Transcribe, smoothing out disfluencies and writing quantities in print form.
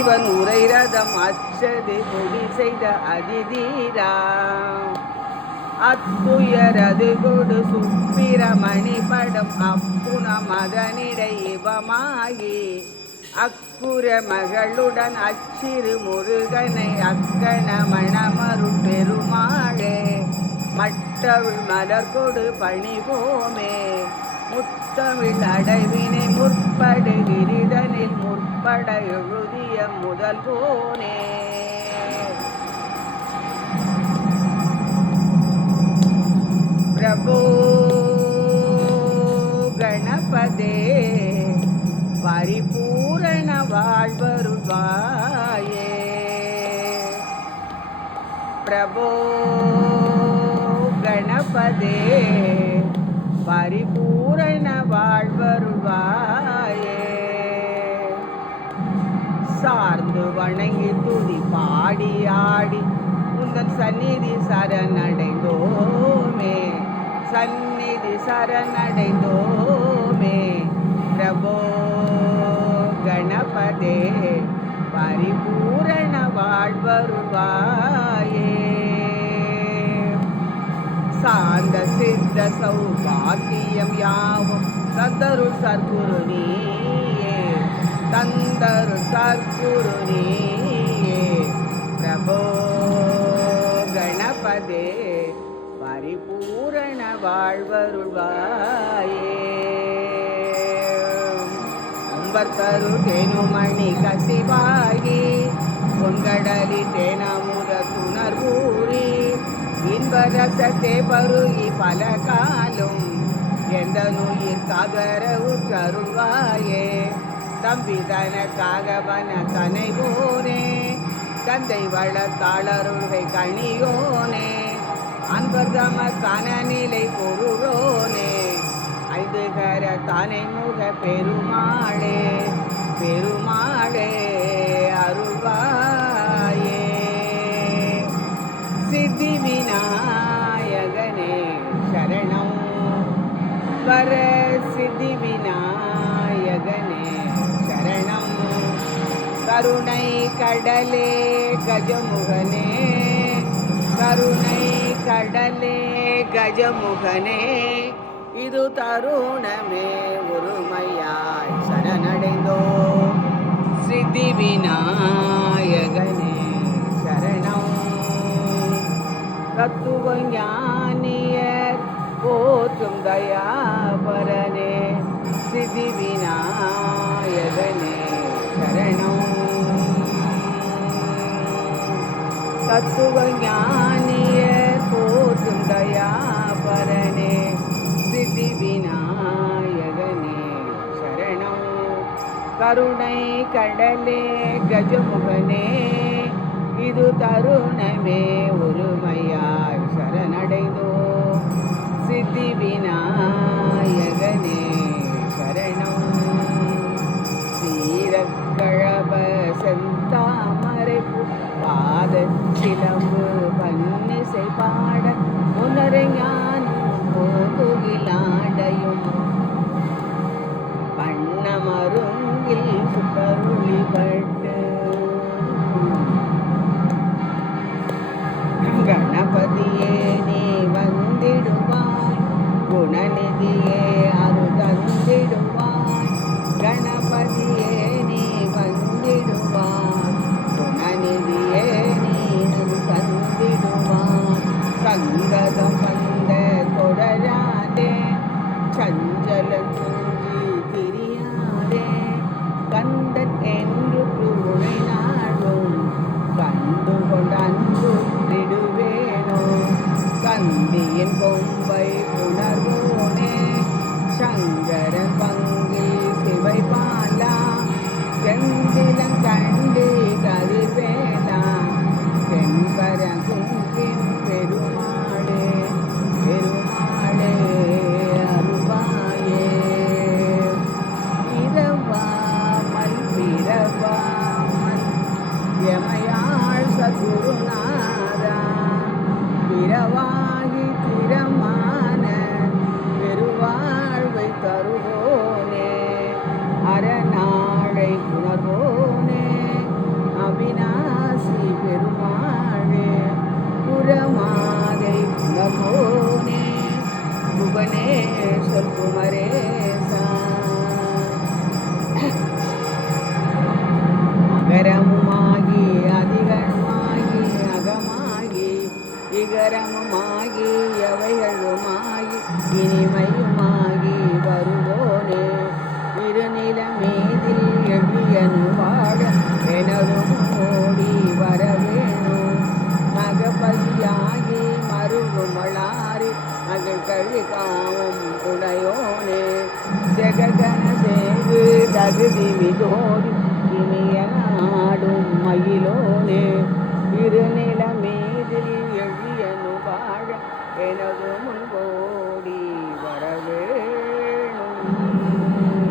இவன் உரை ரதம் அச்சது முடி செய்த அதிதீரா அத்துயரது கொடு சுப்பிரமணி படம் அப்புன மதனிடை இவமாகி அக்குர மகளுடன் அச்சிறு முருகனை அக்கன மணமருள் பெருமாளே மட்டவிழ் மலர் கொடு பணிவோமே முத்தமிழ் அடைவினை முற்படு கிரிதனில் முற்பட எழுதிய முதல்வோனே பிரபோ கணபதே பரிபூரண வாழ்வருள்வாயே பிரபோ கணபதே பரிபூரண வாழ்வருள்வாயே சார்ந்து வணங்கி துதி பாடி ஆடி உந்தன் சந்நிதி சரணடைந்தோமே சந்நிதி சரணடைந்தோமே பிரபோ கணபதே பரிபூரண வாழ்வருள்வாயே சாந்த சித்த சௌபாக்கியம் யாவும் தந்தருள் சர்க்குரு நீயே தந்தருள் சர்க்குரு நீயே பிரபோ கணபதே பரிபூரண வாழ்வருள்வாயே அம்பர்கரு தேனுமணி கசிவாகி பொன்கடலி தேனமுத துணர்வூரி இன்பரசத்தை பருகி பல காலம் எந்த நோயிற்காக உற்றருள்வாயே தம்பிதனக்காக வன தனைவோனே தந்தை வளத்தாளருள்கை கணியோனே அன்பர்தம கனநிலை பொருளோனே ஐந்து கர தானை முக பெருமாளே பெருமாளே அருள்வாயே சித்தி விநாயகனே சரணம் வர சித்தி விநாயகனே சரணம் கருணை கடலே கஜமுகனே கருணை கடலே கஜமுகனே இது தருணமே ஒருமையாய் சரணடைந்தோம் சித்தி விநாயகனே சரணம் தத்துவ ஞானியர் போற்றும் தயாபரனே சித்தி விநாயகனே சரணம் தத்துவ ஞானியர் போற்றும் தயாபரனே சித்தி விநாயகனே சரணம் கருணை கடலே கஜமுகனே இது தருணமே ஒருமையாய் சரணடைந்தோ சித்தி விநாயகனே சரணம் சீரக்கழப செந்தாமரை பாத சிலம்பு பன்னிசை பாட உணரை ஞானம் போகுகிலாடையும் பண்ணமருங்கில் சுடருளிபட்டு கணபதியே நீ வந்திடுவாய் குணநிதியே அருள் தந்திடுவாய் கணபதியே நீ வந்திடுவாய் குணநிதியே நீ அருள் தந்திடுவாய் சங்கதம் வந்த தொடராதே சஞ்சல துஞ்சி திரியாதே கந்தன் என்று புகழை நாடும் கண்டு கொண்டு விடுவேனோ கந்தியின் கொம்பை உணர்வோனே சங்கரன் பங்கில் சிவை பாலா செந்திலன் கண்டு கதிர்வேலா தென்பரங்குன்றின் பெருமாளே பெருமாளே அருள்வாயே இரவாமல் பிறவாமல் யமயாள் சத்குருநாதா பிறவாகி திறமான பெருவாழ்வை தருவோனே அரணாளை உணர்வோனே வரமுமாகி எவைகளுமாகி இனிமையுமாகி வருவோனே இருநில மீதில் எழியனு வாழ எனதும் ஓடி வரவேணும் மகபதியாகி மருகுமளாரி மகிழ்கழி காவும் உடையோனே ஜெககன சேவு தகுதி விதோடி இனிய நாடும் மயிலோனே இருநில மீதில் எழியனு வாழ எனது முன்போ